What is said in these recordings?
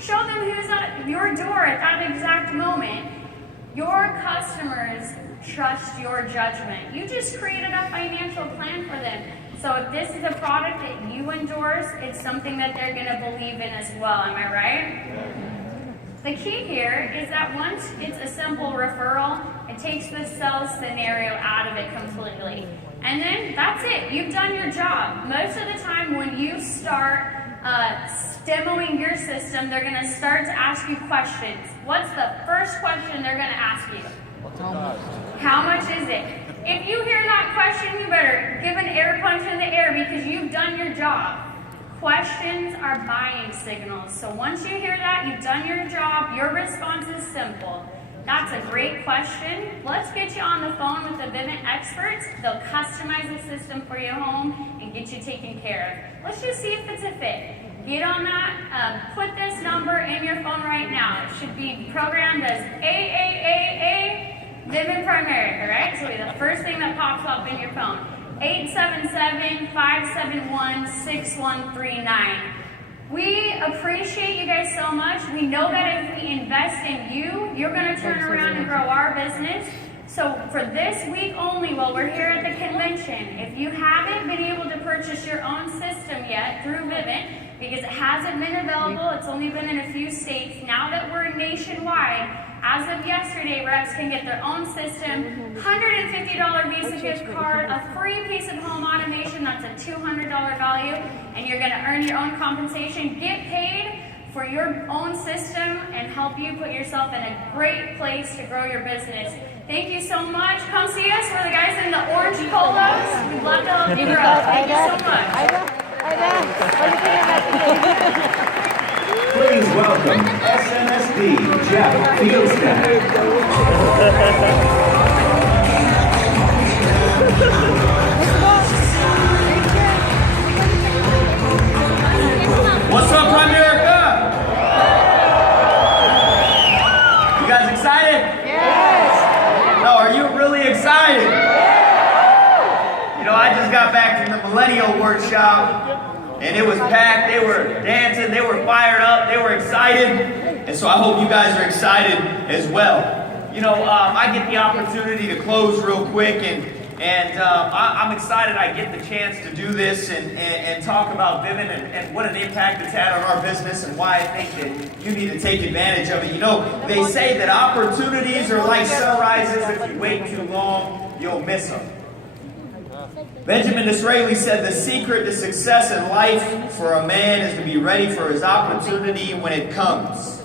Show them who's at your door at that exact moment. Your customers trust your judgment. You just created a financial plan for them. So if this is a product that you endorse, it's something that they're going to believe in as well. Am I right? The key here is that once it's a simple referral, it takes the sales scenario out of it completely. And then that's it. You've done your job. Most of the time when you start demoing your system, they're going to start to ask you questions. What's the first question they're going to ask you? How much is it? If you hear that question, you better give an air punch in the air because you've done your job. Questions are buying signals. So once you hear that, you've done your job, your response is simple. That's a great question. Let's get you on the phone with the Vivint experts. They'll customize the system for your home and get you taken care of. Let's just see if it's a fit. Get on that. Put this number in your phone right now. It should be programmed as AAAA Vivint Primary, all right? So the first thing that pops up in your phone. 877-571-6139. We appreciate you guys so much. We know that if we invest in you, you're going to turn around and grow our business. So for this week only, while we're here at the convention, if you haven't been able to purchase your own system yet through Vivint, because it hasn't been available, it's only been in a few states. Now that we're nationwide, as of yesterday, reps can get their own system, $150 Visa gift card, a free piece of home automation, that's a $200 value, and you're going to earn your own compensation. Get paid for your own system and help you put yourself in a great place to grow your business. Thank you so much. Come see us. We're the guys in the orange polos. We'd love to help you grow. Thank you so much. Please welcome SNSD Jeff Fieldstaff. What's up, Primerica? You guys excited? Yes. No, are you really excited? You know, I just got back from the Millennial Workshop. And it was packed, they were dancing, they were fired up, they were excited. And so I hope you guys are excited as well. You know, I get the opportunity to close real quick, and I'm excited I get the chance to do this and talk about Vivint and what an impact it's had on our business and why I think that you need to take advantage of it. You know, they say that opportunities are like sunrises. If you wait too long, you'll miss them. Benjamin Disraeli said the secret to success in life for a man is to be ready for his opportunity when it comes.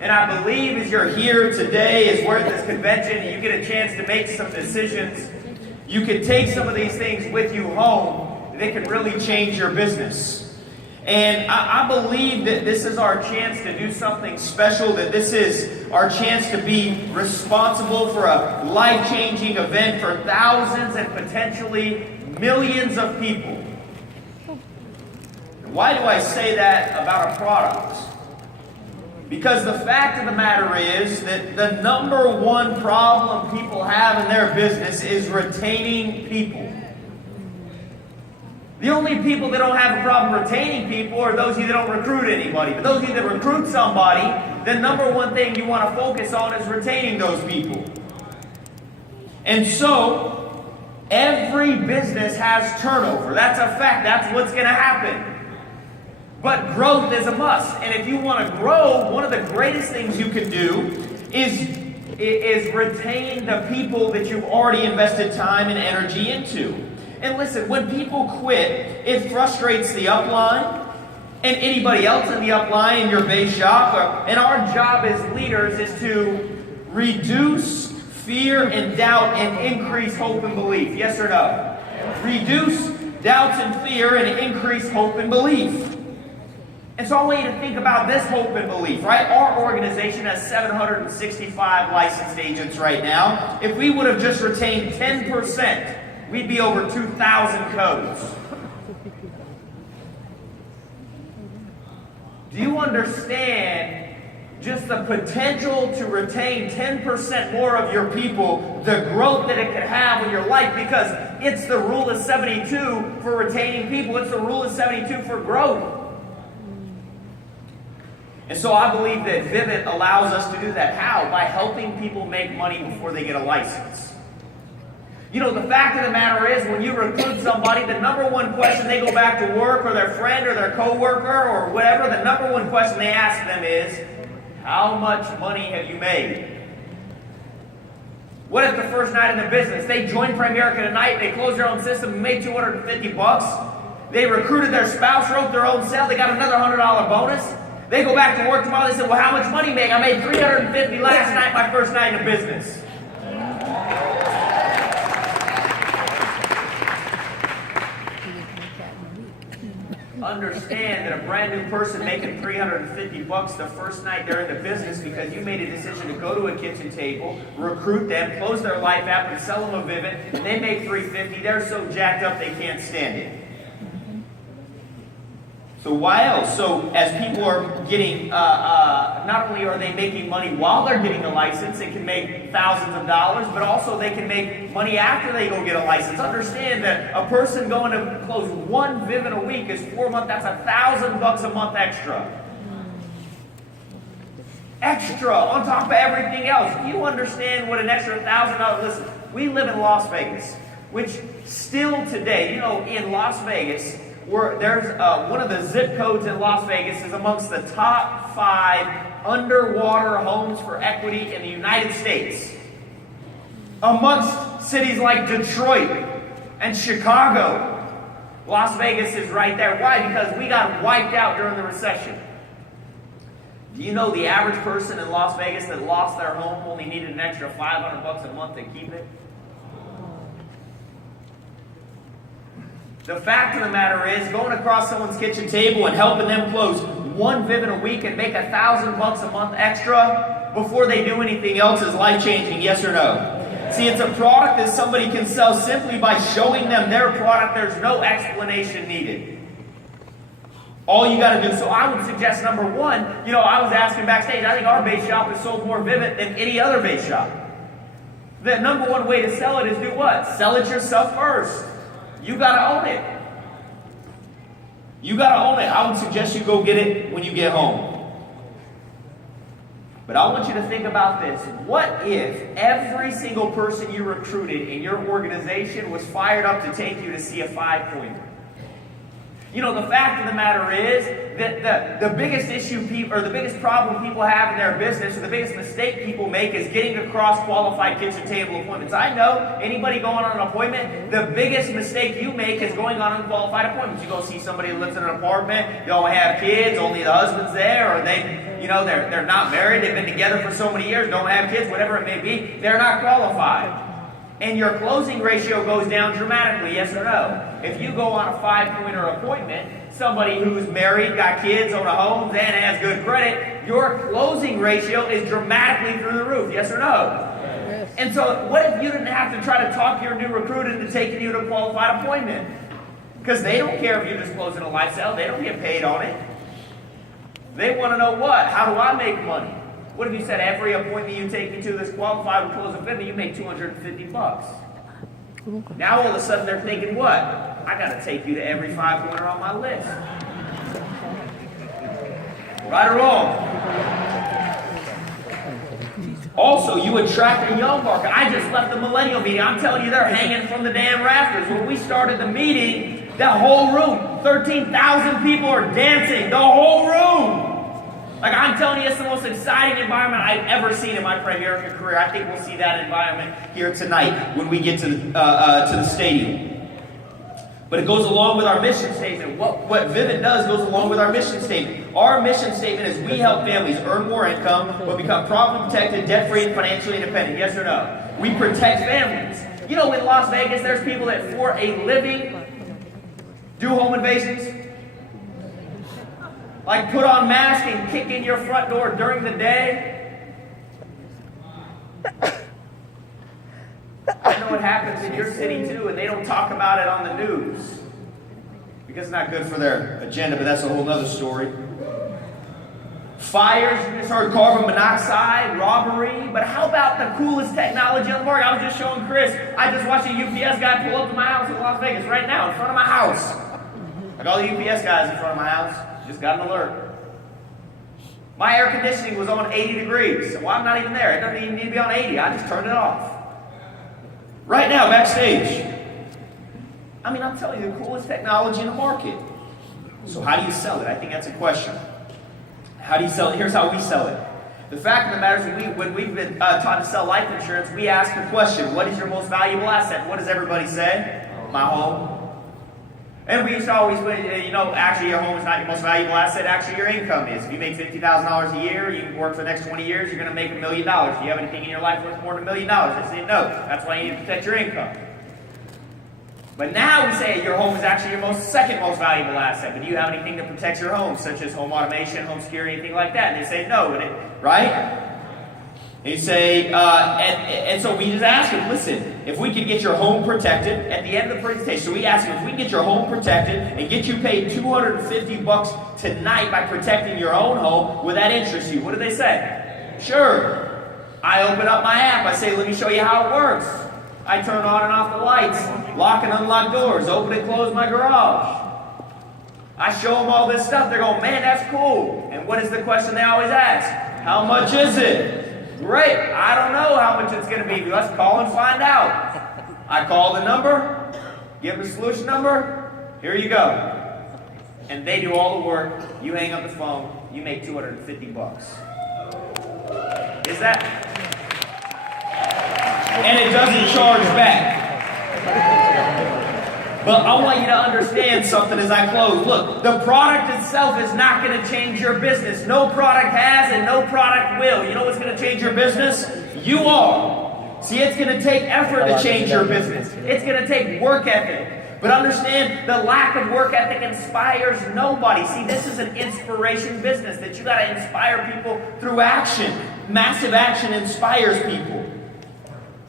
And I believe as you're here today, as we're at this convention, and you get a chance to make some decisions, you can take some of these things with you home, and they can really change your business. And I believe that this is our chance to do something special, that this is our chance to be responsible for a life-changing event for thousands and potentially millions of people. Why do I say that about a product? Because the fact of the matter is that the number one problem people have in their business is retaining people. The only people that don't have a problem retaining people are those of you that don't recruit anybody. But those of you that recruit somebody, the number one thing you want to focus on is retaining those people. And so, every business has turnover. That's a fact. That's what's going to happen. But growth is a must. And if you want to grow, one of the greatest things you can do is retain the people that you've already invested time and energy into. And listen, when people quit, it frustrates the upline and anybody else in the upline in your base shop. And our job as leaders is to reduce fear and doubt and increase hope and belief. Yes or no? Reduce doubts and fear and increase hope and belief. And so I want you to think about this hope and belief, right? Our organization has 765 licensed agents right now. If we would have just retained 10%, we'd be over 2,000 codes. Do you understand just the potential to retain 10% more of your people, the growth that it could have in your life? Because it's the rule of 72 for retaining people. It's the rule of 72 for growth. And so I believe that Vivint allows us to do that. How? By helping people make money before they get a license. You know, the fact of the matter is, when you recruit somebody, the number one question they go back to work, or their friend or their coworker or whatever, the number one question they ask them is, how much money have you made? What if the first night in the business, they joined Primerica tonight, they closed their own system and made $250? They recruited their spouse, wrote their own sale, they got another $100 bonus. They go back to work tomorrow, they say, well, how much money you make? I made $350 last night, my first night in the business. Understand that a brand new person making $350 the first night they're in the business because you made a decision to go to a kitchen table, recruit them, close their life app, and sell them a Vivint, and they make $350. They're so jacked up they can't stand it. So why else? So as people are getting, not only are they making money while they're getting a license, they can make thousands of dollars, but also they can make money after they go get a license. Understand that a person going to close one Vivint a week is 4 months. That's $1,000 a month extra. Extra on top of everything else. If you understand what an extra $1,000, listen, we live in Las Vegas, which still today, you know, in Las Vegas, there's one of the zip codes in Las Vegas is amongst the top 5 underwater homes for equity in the United States. Amongst cities like Detroit and Chicago, Las Vegas is right there. Why? Because we got wiped out during the recession. Do you know the average person in Las Vegas that lost their home only needed an extra $500 a month to keep it? The fact of the matter is, going across someone's kitchen table and helping them close one Vivint a week and make $1,000 a month extra before they do anything else is life-changing, yes or no? See, it's a product that somebody can sell simply by showing them their product. There's no explanation needed. All you got to do. So I would suggest, number one, you know, I was asking backstage, I think our base shop has sold more Vivint than any other base shop. The number one way to sell it is do what? Sell it yourself first. You got to own it. You got to own it. I would suggest you go get it when you get home. But I want you to think about this. What if every single person you recruited in your organization was fired up to take you to see a 5-pointer? You know, the fact of the matter is that the biggest issue or the biggest problem people have in their business, or the biggest mistake people make, is getting across qualified kitchen table appointments. I know anybody going on an appointment, the biggest mistake you make is going on unqualified appointments. You go see somebody who lives in an apartment, they don't have kids, only the husband's there, or they, you know, they're not married, they've been together for so many years, don't have kids, whatever it may be, they're not qualified. And your closing ratio goes down dramatically, yes or no? If you go on a 5-pointer appointment, somebody who's married, got kids, owns a home, and has good credit, your closing ratio is dramatically through the roof, yes or no? Yes. And so what if you didn't have to try to talk your new recruit into taking you to a qualified appointment? Because they don't care if you're just closing a life sale. They don't get paid on it. They want to know what? How do I make money? What if you said every appointment you take me to that's qualified with close a Vivint, you make $250? Now all of a sudden they're thinking, what? I got to take you to every 5-pointer on my list. Right or wrong? Also, you attract a young market. I just left the millennial meeting. I'm telling you, they're hanging from the damn rafters. When we started the meeting, that whole room, 13,000 people are dancing. The whole room. Like, I'm telling you, it's the most exciting environment I've ever seen in my Primerica career. I think we'll see that environment here tonight when we get to the stadium. But it goes along with our mission statement. What Vivint does goes along with our mission statement. Our mission statement is we help families earn more income, but become properly protected, debt-free, and financially independent. Yes or no? We protect families. You know, in Las Vegas, there's people that for a living do home invasions. Like put on masks and kick in your front door during the day. I know it happens in your city too, and they don't talk about it on the news because it's not good for their agenda, but that's a whole other story. Fires, you just heard carbon monoxide, robbery, but how about the coolest technology on the market? I was just showing Chris, I just watched a UPS guy pull up to my house in Las Vegas right now, in front of my house. Like all the UPS guys in front of my house. Just got an alert. My air conditioning was on 80 degrees. Well, I'm not even there. It doesn't even need to be on 80. I just turned it off. Right now, backstage. I mean, I'm telling you, the coolest technology in the market. So how do you sell it? I think that's a question. How do you sell it? Here's how we sell it. The fact of the matter is, when we've been taught to sell life insurance, we ask the question, what is your most valuable asset? What does everybody say? My home. And we used to always, actually your home is not your most valuable asset. Actually, your income is. If you make $50,000 a year, you work for the next 20 years, you're going to make $1 million. Do you have anything in your life worth more than $1 million? I say no. That's why you need to protect your income. But now we say your home is actually your second most valuable asset. But do you have anything that protects your home, such as home automation, home security, anything like that? And they say no, right? And you say, and so we just ask them, listen, if we could get your home protected at the end of the presentation, so we ask them, if we can get your home protected and get you paid $250 tonight by protecting your own home, would that interest you? What do they say? Sure. I open up my app. I say, let me show you how it works. I turn on and off the lights, lock and unlock doors, open and close my garage. I show them all this stuff. They're going, man, that's cool. And what is the question they always ask? How much is it? Great. I don't know how much it's going to be. Let's call and find out. I call the number, give them the solution number. Here you go. And they do all the work. You hang up the phone. You make $250. Is that? And it doesn't charge back. But I want you to understand something as I close. Look, the product itself is not going to change your business. No product has and no product will. You know what's going to change your business? You are. See, it's going to take effort to change your business. It's going to take work ethic. But understand, the lack of work ethic inspires nobody. See, this is an inspiration business that you got to inspire people through action. Massive action inspires people.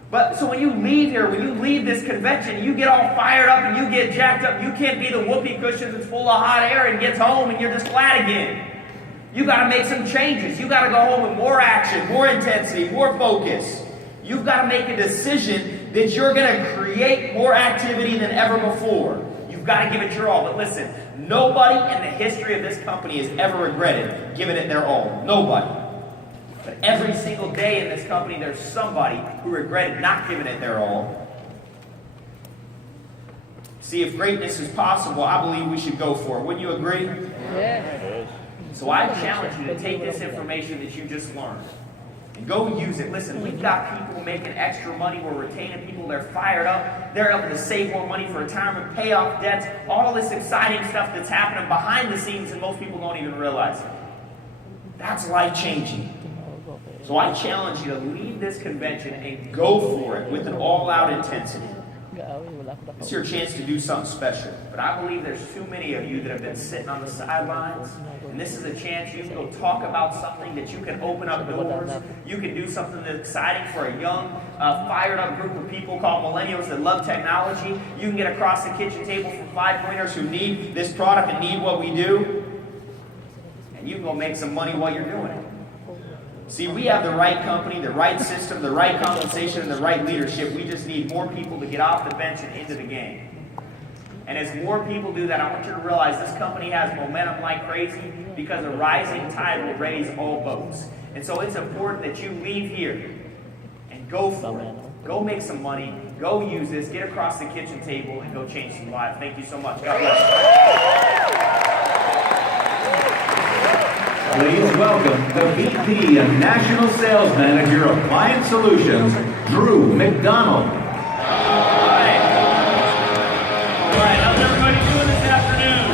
But so when you leave here, when you leave this convention, you get all fired up and you get jacked up. You can't be the whoopee cushion that's full of hot air and gets home and you're just flat again. You got to make some changes. You got to go home with more action, more intensity, more focus. You've got to make a decision that you're going to create more activity than ever before. You've got to give it your all. But listen, nobody in the history of this company has ever regretted giving it their all. Nobody. But every single day in this company, there's somebody who regretted not giving it their all. See, if greatness is possible, I believe we should go for it. Wouldn't you agree? Yeah. So I challenge you to take this information that you just learned and go use it. Listen, we've got people making extra money. We're retaining people. They're fired up. They're able to save more money for retirement, pay off debts, all this exciting stuff that's happening behind the scenes and most people don't even realize it. That's life-changing. So I challenge you to leave this convention and go for it with an all-out intensity. It's your chance to do something special. But I believe there's too many of you that have been sitting on the sidelines. And this is a chance you can go talk about something that you can open up doors. You can do something that's exciting for a young, fired-up group of people called millennials that love technology. You can get across the kitchen table from 5-pointers who need this product and need what we do. And you can go make some money while you're doing it. See, we have the right company, the right system, the right compensation, and the right leadership. We just need more people to get off the bench and into the game. And as more people do that, I want you to realize this company has momentum like crazy because a rising tide will raise all boats. And so it's important that you leave here and go for it. Go make some money. Go use this. Get across the kitchen table and go change some lives. Thank you so much. God bless you. Please welcome the VP and National Sales Manager of Client Solutions, Drew McDonald. All right. How's everybody doing this afternoon?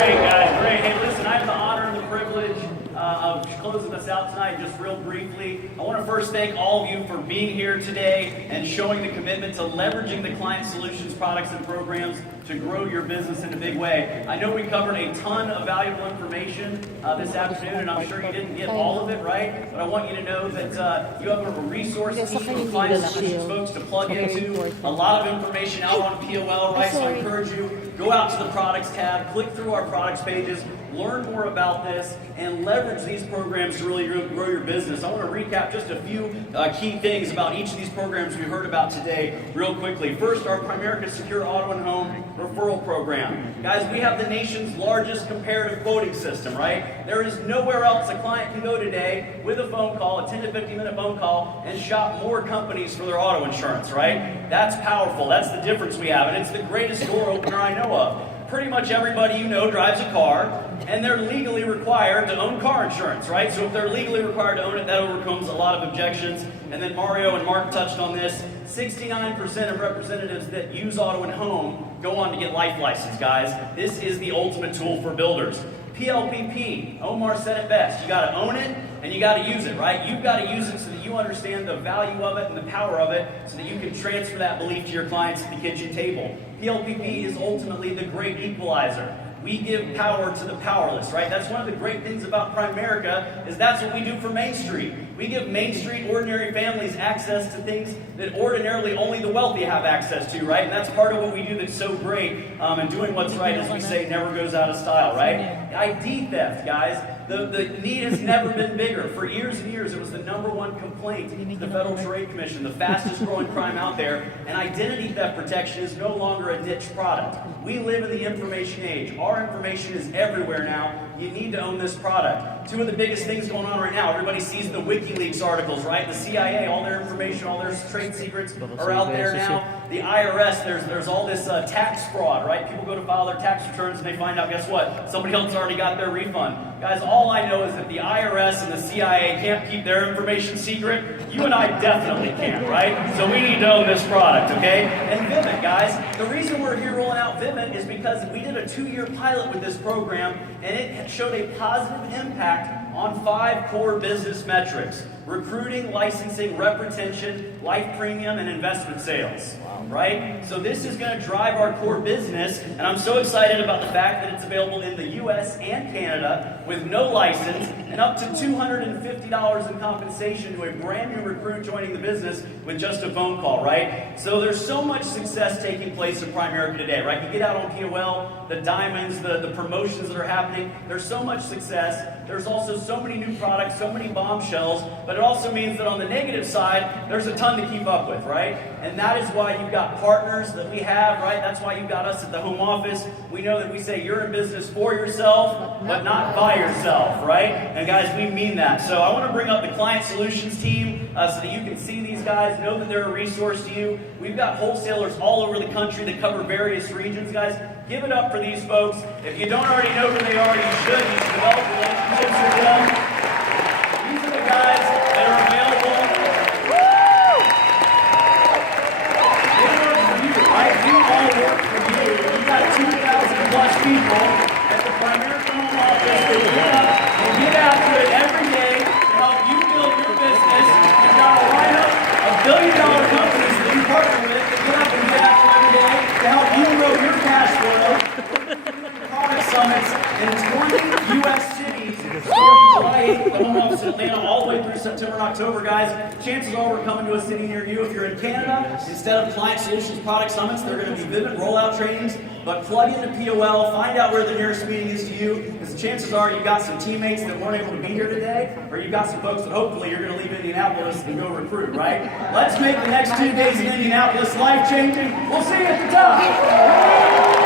Great, guys. Great. Hey, listen, I have the honor and the privilege of closing us out tonight just real briefly. I want to first thank all of you for being here today and showing the commitment to leveraging the Client Solutions products and programs to grow your business in a big way. I know we covered a ton of valuable information this afternoon, and I'm sure you didn't get all of it, right? But I want you to know that you have a resource team of Client Solutions folks to plug into. A lot of information out on POL, right? So I encourage you, go out to the products tab, click through our products pages, learn more about this, and leverage these programs to really grow your business. I want to recap just a few key things about each of these programs we heard about today real quickly. First, our Primerica Secure Auto and Home Referral Program. Guys, we have the nation's largest comparative quoting system, right? There is nowhere else a client can go today with a phone call, a 10 to 15 minute phone call, and shop more companies for their auto insurance, right? That's powerful. That's the difference we have, and it's the greatest door opener I know of. Pretty much everybody you know drives a car, and they're legally required to own car insurance, right? So if they're legally required to own it, that overcomes a lot of objections. And then Mario and Mark touched on this. 69% of representatives that use auto and home go on to get life license, guys. This is the ultimate tool for builders. PLPP, Omar said it best. You got to own it and you got to use it, right? You've got to use it so that you understand the value of it and the power of it so that you can transfer that belief to your clients at the kitchen table. PLPP is ultimately the great equalizer. We give power to the powerless, right? That's one of the great things about Primerica is that's what we do for Main Street. We give Main Street ordinary families access to things that ordinarily only the wealthy have access to, right? And that's part of what we do that's so great. And doing what's right, as we say, never goes out of style, right? ID theft, guys. The need has never been bigger. For years and years, it was the #1 complaint to the Federal Trade Commission, the fastest growing crime out there. And identity theft protection is no longer a niche product. We live in the information age. Our information is everywhere now. You need to own this product. Two of the biggest things going on right now, everybody sees the WikiLeaks articles, right? The CIA, all their information, all their trade secrets are out there now. The IRS, there's all this tax fraud, right? People go to file their tax returns and they find out, guess what? Somebody else already got their refund. Guys, all I know is that the IRS and the CIA can't keep their information secret. You and I definitely can, right? So we need to own this product, okay? And Vivint, guys, the reason we're here rolling out Vivint is because we did a 2-year pilot with this program, and it showed a positive impact on 5 core business metrics: recruiting, licensing, rep retention, life premium, and investment sales. Right? So this is going to drive our core business, and I'm so excited about the fact that it's available in the US and Canada with no license and up to $250 in compensation to a brand new recruit joining the business with just a phone call, right? So there's so much success taking place in Primerica today, right? You get out on POL, the diamonds, the promotions that are happening, there's so much success. There's also so many new products, so many bombshells, but it also means that on the negative side, there's a ton to keep up with, right? And that is why you've got partners that we have, right? That's why you've got us at the home office. We know that we say you're in business for yourself, but not by yourself, right? And guys, we mean that. So I want to bring up the Client Solutions team so that you can see these guys, know that they're a resource to you. We've got wholesalers all over the country that cover various regions, guys. Give it up for these folks. If you don't already know who they are, you should. You should develop relationships with them. These are the guys that are available. They work for you, right? We all work for you. We've got 2,000 plus people at the Primerica home office that get up and get after it every day to help you build your business. We've got a lineup of billion-dollar companies that you partner with that get up and get after it every day to help you grow your cash flow. Product summits in 20 U.S. cities starting July 8th, the home office in Atlanta, all the way through September and October, guys. Chances are we're coming to a city near you. If you're in Canada, instead of Client Solutions product summits, they're going to be Vivint rollout trainings. But plug into POL, find out where the nearest meeting is to you, because chances are you've got some teammates that weren't able to be here today, or you've got some folks that hopefully you're going to leave Indianapolis and go recruit, right? Let's make the next 2 days in Indianapolis life-changing. We'll see you at the top.